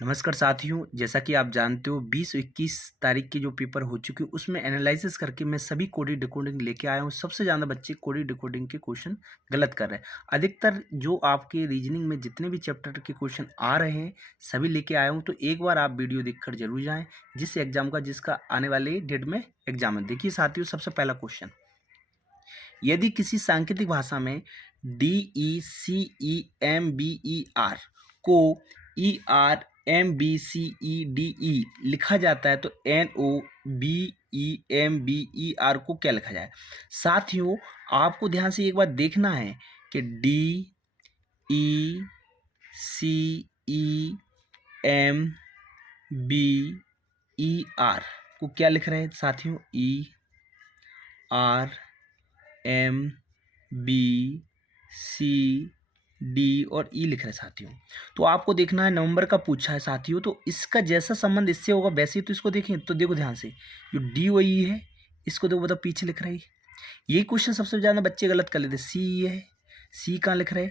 नमस्कार साथियों, जैसा कि आप जानते हो 20-21 तारीख के जो पेपर हो चुके हैं उसमें एनालिसिस करके मैं सभी कोडिंग डिकोडिंग लेके आया हूँ। सबसे ज़्यादा बच्चे कोडिंग डिकोडिंग के क्वेश्चन गलत कर रहे हैं। अधिकतर जो आपके रीजनिंग में जितने भी चैप्टर के क्वेश्चन आ रहे हैं सभी लेके आया हूँ। तो एक बार आप वीडियो देखकर जरूर जाएँ जिस एग्जाम का जिसका आने वाले डेट में एग्जाम है। देखिए साथियों, सबसे पहला क्वेश्चन, यदि किसी सांकेतिक भाषा में DECEMBER को ERMBCEDE लिखा जाता है तो NOBEMBER को क्या लिखा जाए। साथियों, आपको ध्यान से एक बात देखना है कि DECEMBER को क्या लिख रहे हैं साथियों, ERMBCD और ई लिख रहे हैं साथियों। तो आपको देखना है नवंबर का पूछा है साथियों, तो इसका जैसा संबंध इससे होगा वैसे ही तो इसको देखें। तो देखो ध्यान से, जो डी और ई है इसको देखो, बताओ पीछे लिख रही। यही क्वेश्चन सबसे ज़्यादा बच्चे गलत कर लेते। सी है, सी कहाँ लिख रहे,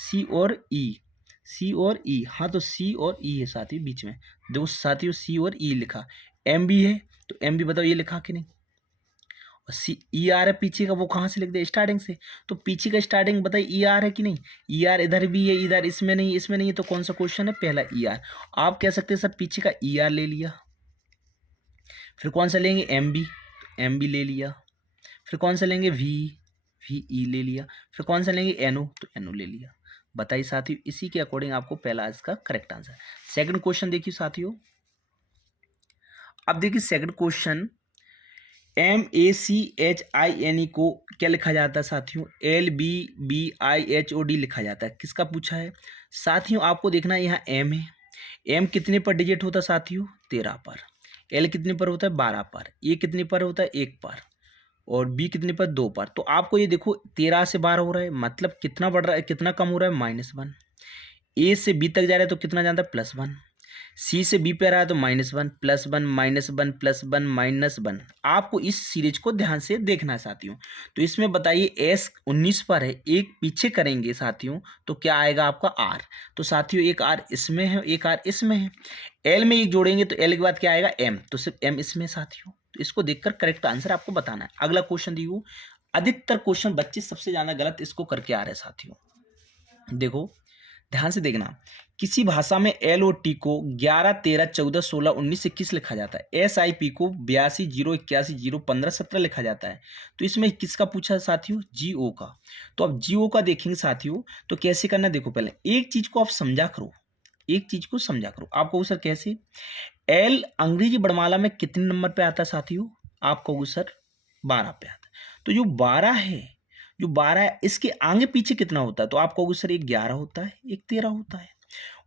सी और ई, सी और ई, हाँ तो सी और ई है साथियों बीच में। देखो साथियों, सी और ई लिखा। एम बी है तो एम बी बताओ ये लिखा कि नहीं। और सी ई आर है पीछे का, वो कहाँ से लिख दे, स्टार्टिंग से। तो पीछे का स्टार्टिंग बताइए ई आर है कि नहीं। ई आर इधर भी है, इधर इसमें नहीं, इसमें नहीं है, तो कौन सा क्वेश्चन है, पहला ई आर। आप कह सकते हैं सर पीछे का ई आर ले लिया, फिर कौन सा लेंगे एम बी, एम बी ले लिया, फिर कौन सा लेंगे वी, वी ई ले लिया, फिर कौन सा लेंगे एन ओ, तो एन ओ ले लिया। बताइए साथियों, इसी के अकॉर्डिंग आपको पहला इसका करेक्ट आंसर। सेकंड क्वेश्चन देखिए साथियों, अब देखिए सेकंड क्वेश्चन, MACHINE को क्या लिखा जाता है साथियों, LBBIHOD लिखा जाता है। किसका पूछा है साथियों, आपको देखना है यहाँ M है। M कितने पर डिजिट होता है साथियों, 13 पर। L कितने पर होता है, 12 पर। A कितने पर होता है, 1 पर। और B कितने पर, 2 पर। तो आपको ये देखो 13 से 12 हो रहा है, मतलब कितना बढ़ रहा है, कितना कम हो रहा है, -1। A से B तक जा रहा है तो कितना जाता है, +1। सी से बी पे आ रहा है तो -1, +1, -1, +1, -1। आपको इस सीरीज को ध्यान से देखना है साथियों। तो इसमें बताइए एस 19 पर है, एक पीछे करेंगे साथियों तो क्या आएगा आपका आर। तो साथियों एक आर इसमें है, एक आर इसमें है। एल में एक जोड़ेंगे तो एल के बाद क्या आएगा, एम, तो सिर्फ एम इसमें साथियों। तो इसको देखकर करेक्ट आंसर आपको बताना है। अगला क्वेश्चन देखो, अधिकतर क्वेश्चन बच्चे सबसे ज्यादा गलत इसको करके आ रहे हैं साथियों। देखो ध्यान से देखना, किसी भाषा में एल ओ टी को 11, 13, 14, 16, 19, 21 लिखा जाता है। एस आई पी को 82, 0, 81, 0, 15, 17 लिखा जाता है। तो इसमें किसका पूछा है साथियों, जी ओ का। तो अब जी ओ का देखेंगे साथियों, तो कैसे करना, देखो पहले एक चीज को आप समझा करो, एक चीज को समझा करो। आप कहोगे सर कैसे, एल अंग्रेजी वर्णमाला में कितने नंबर पे आता है साथियों, आप कहोगे सर 12 पे आता है। तो जो 12 है, जो 12 है इसके आगे पीछे कितना होता है, तो आप कहोगे सर एक 11 होता है, एक 13 होता है।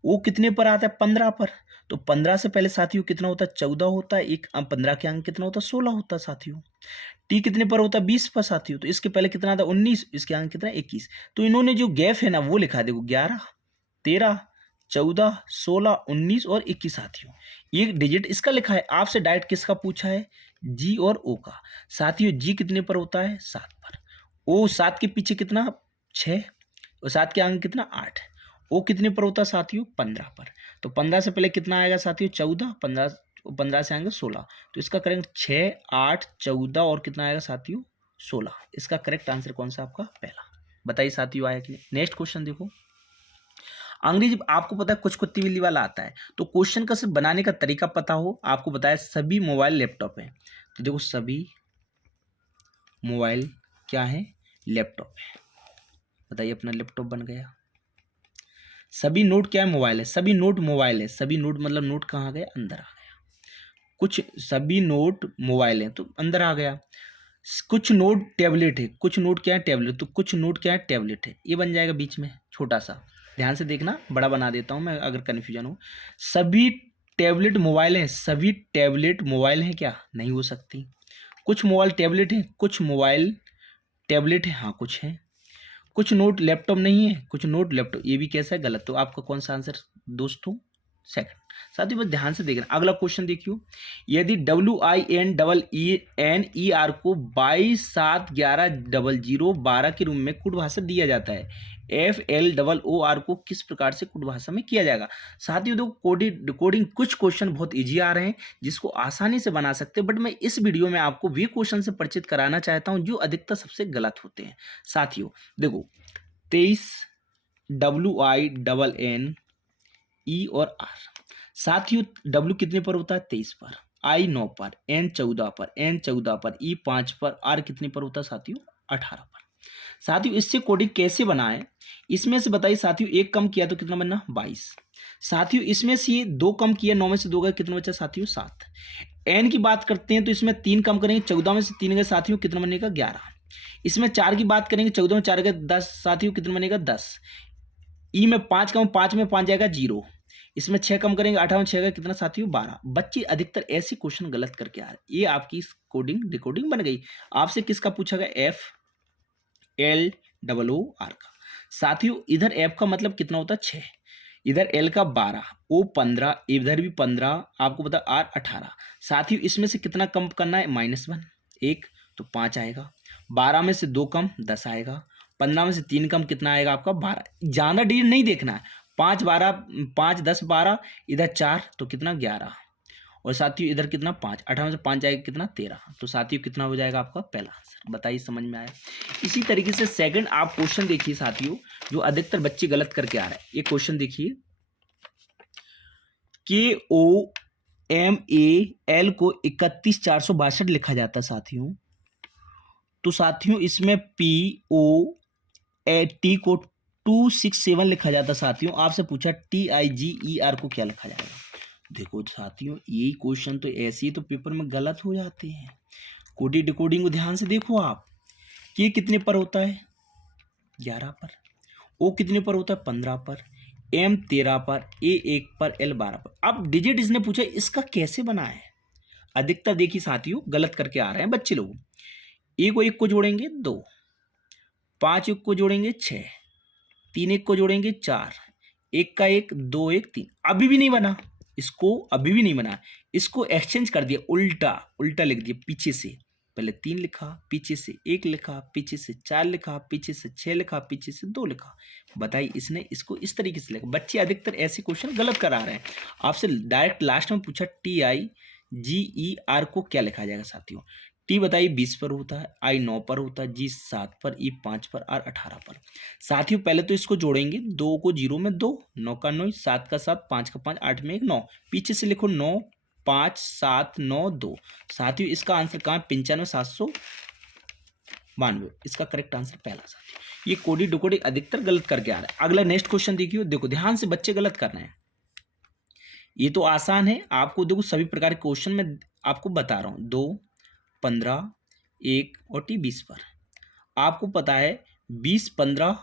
वो कितने पर आता है, 15 पर। तो 15 से पहले साथियों कितना होता है, 14 होता है। एक 15 के आगे कितना होता है, 16 होता है साथियों। टी कितने पर होता है, 20 पर साथियों। तो इसके पहले कितना था, 19, इसके आगे कितना, 21। तो इन्होंने जो गैप है ना वो लिखा, देखो 11, 13, 14, 16, 19 और 21 साथियों। एक डिजिट इसका लिखा है। आपसे डायरेक्ट किसका पूछा है, जी और ओ का। साथियों जी कितने पर होता है, 7 पर। ओ 7 के पीछे कितना, 6, और 7 के आगे कितना, 8। ओ कितने पर होता है साथियों, 15 पर। तो 15 से पहले कितना आएगा साथियों, 14, 15, 15 से आएंगे 16। तो इसका करेक्ट 6, 8, 14 और कितना आएगा साथियों, 16। इसका करेक्ट आंसर कौन सा आपका, पहला। बताइए साथियों आया कि नहीं। नेक्स्ट क्वेश्चन देखो, अंग्रेजी आपको पता है कुछ कुत्ती बिल्ली वाला आता है, तो क्वेश्चन का सिर्फ बनाने का तरीका पता हो। आपको बताया सभी मोबाइल लैपटॉप है, तो देखो सभी मोबाइल क्या है, लैपटॉप है। बताइए अपना लैपटॉप बन गया। सभी नोट क्या है, मोबाइल है। सभी नोट मोबाइल है। सभी नोट मतलब नोट कहाँ गए, अंदर आ गया। कुछ सभी नोट मोबाइल है तो अंदर आ गया। कुछ नोट टैबलेट है। कुछ नोट क्या है, टैबलेट। तो कुछ नोट क्या है, टैबलेट है। ये बन जाएगा बीच में छोटा सा। ध्यान से देखना, बड़ा बना देता हूँ मैं अगर कन्फ्यूजन हो। सभी टैबलेट मोबाइल हैं। सभी टैबलेट मोबाइल हैं क्या, नहीं हो सकती। कुछ मोबाइल टैबलेट है, कुछ मोबाइल टैबलेट है, हाँ कुछ है। कुछ नोट लैपटॉप नहीं है, कुछ नोट लैपटॉप, ये भी कैसा है, गलत। तो आपका कौन सा आंसर दोस्तों, सेकंड। साथियों बस ध्यान से देखना। अगला क्वेश्चन देखियो, यदि WINEENER को 22, 7, 11, 00, 12 के रूप में कूट भाषा दिया जाता है, FLOOR को किस प्रकार से कोड भाषा में किया जाएगा। साथियों देखो डिकोडिंग कुछ क्वेश्चन बहुत इजी आ रहे हैं जिसको आसानी से बना सकते हैं, बट मैं इस वीडियो में आपको वे क्वेश्चन से परिचित कराना चाहता हूं जो अधिकतर सबसे गलत होते हैं। साथियों देखो 23 WINNE और R। साथियों W कितने पर होता है 23 पर, I 9 पर, N 14 पर, N 14 पर, E 5 पर, R कितने पर होता है साथियों 18 पर। साथियों इससे कोडिंग कैसे बनाएं, इसमें से बताइए साथियों, एक कम किया तो कितना बनना 22। साथियों इसमें से ये 2 कम किया, 9 में से 2 गए, कितना बचा साथियों 7। N की बात करते हैं तो इसमें 3 कम करेंगे, 14 में से 3 गए साथियों, कितना बनेगा 11। इसमें 4 की बात करेंगे, 14 में 4 गए 10 साथियों, कितना बनेगा 10। ई में 5 कम, 5 में 5 जाएगा 0। इसमें 6 कम करेंगे, 18 में 6 का कितना साथियों 12। बच्चे अधिकतर ऐसे क्वेश्चन गलत करके आ रहे हैं। ये आपकी कोडिंग डिकोडिंग बन गई। आपसे किसका पूछा गया FLOOR का। साथियों इधर F का मतलब कितना होता है 6, इधर L का 12, O 15, इधर भी 15, आपको पता R 18। साथियों इसमें से कितना कम करना है -1 1 तो 5 आएगा, 12 में से 2 कम 10 आएगा, 15 में से 3 कम कितना आएगा आपका 12। ज़्यादा डिजिट नहीं देखना है, 5 12 5 10 12, इधर 4 तो कितना 11, और साथियों इधर कितना 5, 18 में से 5 जाएगा कितना 13। तो साथियों कितना हो जाएगा आपका पहला आंसर। बताइए समझ में आया। इसी तरीके से सेकंड आप क्वेश्चन देखिए साथियों, जो अधिकतर बच्चे गलत करके आ रहे हैं। ये क्वेश्चन देखिए, KOMAL को 31462 लिखा जाता है साथियों। तो साथियों इसमें POAT को 267 लिखा जाता है साथियों। आपसे पूछा TIGER को क्या लिखा जाएगा। देखो साथियों यही क्वेश्चन तो ऐसे ही तो पेपर में गलत हो जाते हैं। कोडिंग डिकोडिंग को ध्यान से देखो आप, कि कितने पर होता है 11 पर, O कितने पर होता है 15 पर, M 13 पर, A 1 पर, L 12 पर। अब डिजिट इसने पूछा इसका कैसे बना है। अधिकतर देखिए साथियों गलत करके आ रहे हैं बच्चे लोग। एक को जोड़ेंगे 2, 5 एक को जोड़ेंगे 6, 3 एक को जोड़ेंगे 4, 1 का 1 2 1 3। अभी भी नहीं बना, इसको अभी भी नहीं बना, इसको एक्सचेंज कर दिया, उल्टा लिख दिया। पीछे से पहले 3 लिखा, पीछे से 1 लिखा, पीछे से 4 लिखा, पीछे से 6 लिखा, पीछे से 2 लिखा। बताइए इसने इसको इस तरीके से लिखा। बच्चे अधिकतर ऐसे क्वेश्चन गलत करा रहे हैं। आपसे डायरेक्ट लास्ट में पूछा TIGER को क्या लिखा जाएगा साथियों। T बताइए 20 पर होता है, I 9 पर होता है, G 7 पर, E 5 पर, R 18 पर। साथियों पहले तो इसको जोड़ेंगे, 2 को 0 में 2, 9 का 9, 7 का 7, 5 का 5, 8 में 1 9। पीछे से लिखो 9 5 7 9 2। साथियों इसका आंसर कहाँ है 95,792। इसका करेक्ट आंसर पहला साथियों। ये कोडी डिकोडी अधिकतर गलत करके आ रहा है। अगला नेक्स्ट क्वेश्चन देखिए, देखो ध्यान से बच्चे गलत कर रहे हैं। ये तो आसान है, आपको देखो सभी प्रकार के क्वेश्चन में आपको बता रहा हूँ। 2 15 1 और T 20 पर। आपको पता है 20 15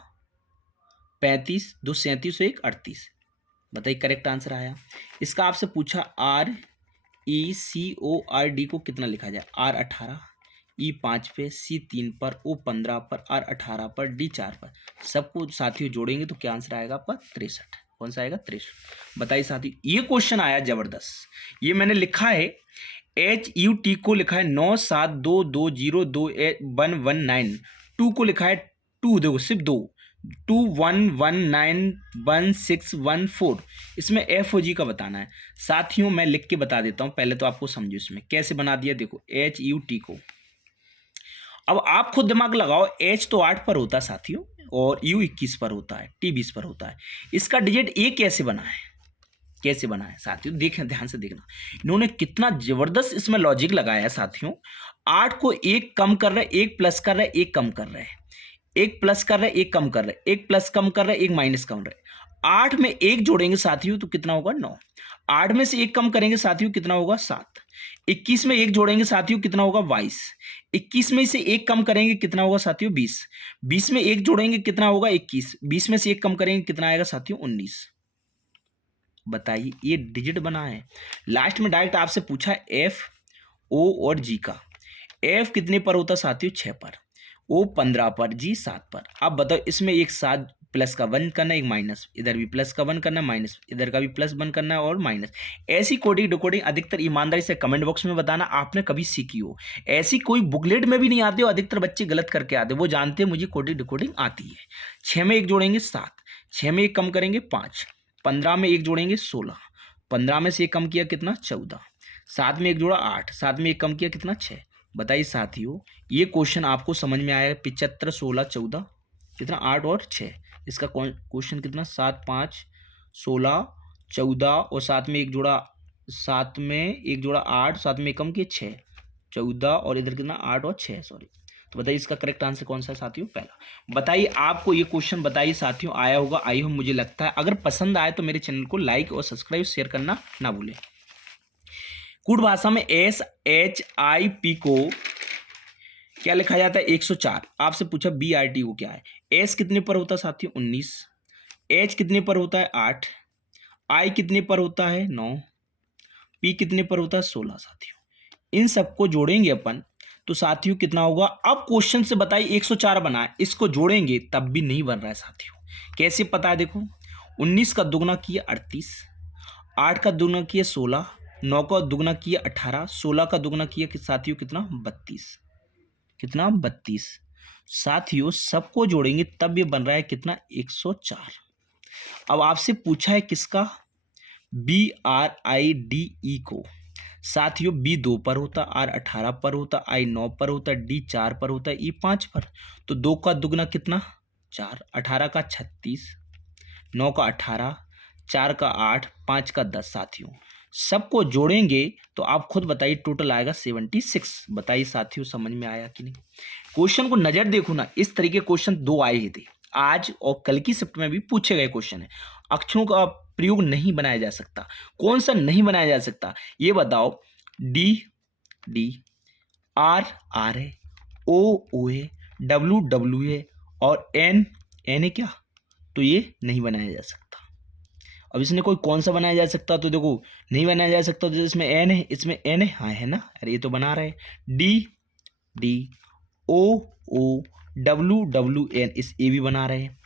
35 2 37 1 38। बताइए करेक्ट आंसर आया। इसका आपसे पूछा RECORD को कितना लिखा जाए। R 18, E 5 पे, C 3 पर, O 15 पर, R 18 पर, D 4 पर। सबको साथियों जोड़ेंगे तो क्या आंसर आएगा आपका 63। कौन सा आएगा 63। बताइए साथियों ये क्वेश्चन आया जबरदस्त। ये मैंने लिखा है HUT को लिखा है 9722028119। 2 को लिखा है 2, देखो सिर्फ 2, 21191614। इसमें FOG का बताना है साथियों। मैं लिख के बता देता हूं, पहले तो आपको समझो इसमें कैसे बना दिया। देखो HUT को, अब आप खुद दिमाग लगाओ। H तो 8 पर होता है साथियों, और U 21 पर होता है, T 20 पर होता है। इसका डिजिट A कैसे बना है, कैसे बना है साथियों, देखें ध्यान से देखना। इन्होंने कितना जबरदस्त इसमें लॉजिक लगाया है साथियों। 8 को 1 कम कर रहे, 1 प्लस कर रहे, 1 कम कर रहे, 1 प्लस कर रहे, 1 कम कर रहे, 1 प्लस कम कर रहे, 1 माइनस कर रहे। 8 में 1 जोड़ेंगे साथियों तो कितना होगा 9। 8 में से 1 कम करेंगे साथियों कितना होगा 7। 21 में 1 जोड़ेंगे साथियों कितना होगा 22। 21 में से 1 कम करेंगे कितना होगा साथियों 20। 20 में 1 जोड़ेंगे कितना होगा 21। 20 में से 1 कम करेंगे कितना आएगा साथियों 19। बताइए ये डिजिट बना है। लास्ट में डायरेक्ट आपसे पूछा F O और G का। F कितने पर होता साथियों 6 पर, O 15 पर, G 7 पर। अब बताओ इसमें एक साथ प्लस का 1 करना, एक माइनस, इधर भी प्लस का 1 करना, माइनस, इधर का भी प्लस 1 करना और माइनस। ऐसी कोडिंग डिकोडिंग अधिकतर ईमानदारी से कमेंट बॉक्स में बताना आपने कभी सीखी हो। ऐसी कोई बुकलेट में भी नहीं आती हो, अधिकतर बच्चे गलत करके आते, वो जानते हैं मुझे कोडिंग डिकोडिंग आती है। 6 में 1 जोड़ेंगे 7, 6 में 1 कम करेंगे 5, 15 में 1 जोड़ेंगे 16, 15 में से 1 कम किया कितना 14, 7 में 1 जोड़ा 8, 7 में 1 कम किया कितना 6। बताइए साथियों, ये क्वेश्चन आपको समझ में आया? 75, 16, 14 कितना 8 और 6। इसका क्वेश्चन कितना 7, 5, 16, 14 और 7 में 1 जोड़ा 7 में 1 जोड़ा 8, 7 में 1 कम किया 6, 14 और इधर कितना 8 और 6 सॉरी। तो बताइए इसका करेक्ट आंसर कौन सा है साथियों? पहला। बताइए आपको ये क्वेश्चन बताइए साथियों आया होगा, आई हो मुझे लगता है। अगर पसंद आए तो मेरे चैनल को लाइक और सब्सक्राइब शेयर करना ना भूलें। कूट भाषा में SHIP को क्या लिखा जाता है? 104। आपसे पूछा BRTO क्या है? S कितने पर होता है साथियों? 19। H कितने पर होता है? 8। I कितने पर होता है? 9। P कितने पर होता है? 16 साथियों। इन सबको जोड़ेंगे अपन तो साथियों कितना होगा? अब क्वेश्चन से बताइए 104 बना है, इसको जोड़ेंगे तब भी नहीं बन रहा है साथियों। कैसे पता है? देखो 19 का दुगना किया 38, 8 का दुगना किया 16, 9 का दुगना किया 18, 16 का दुगना किया कि साथियों कितना 32। कितना 32 साथियों। सबको जोड़ेंगे तब ये बन रहा है कितना 104। अब आपसे पूछा है किसका? BRIDE को साथियों। B 2 पर होता, R 18 पर होता, I 9 पर होता, D 4 पर होता, E 5 पर। तो 2 का दुगना कितना 4, 18 का 36, 9 का 18, 4 का 8, 5 का 10 साथियों। सबको जोड़ेंगे तो आप खुद बताइए टोटल आएगा 76। बताइए साथियों समझ में आया कि नहीं? क्वेश्चन को नजर देखो ना, इस तरीके क्वेश्चन 2 आए ही थे आज और कल की शिफ्ट में भी पूछे गए क्वेश्चन है। अक्षरों का प्रयोग नहीं बनाया जा सकता। कौन सा नहीं बनाया जा सकता ये बताओ? D D, R R है, O O है, W W है और N N है क्या? तो ये नहीं बनाया जा सकता। अब इसने कोई कौन सा बनाया जा सकता? तो देखो नहीं बनाया जा सकता। तो इसमें एन है, इसमें एन है, हाँ है ना। अरे ये तो बना रहे डी डी, ओ ओ, डब्लू डब्लू एन, इस ए भी बना रहे हैं।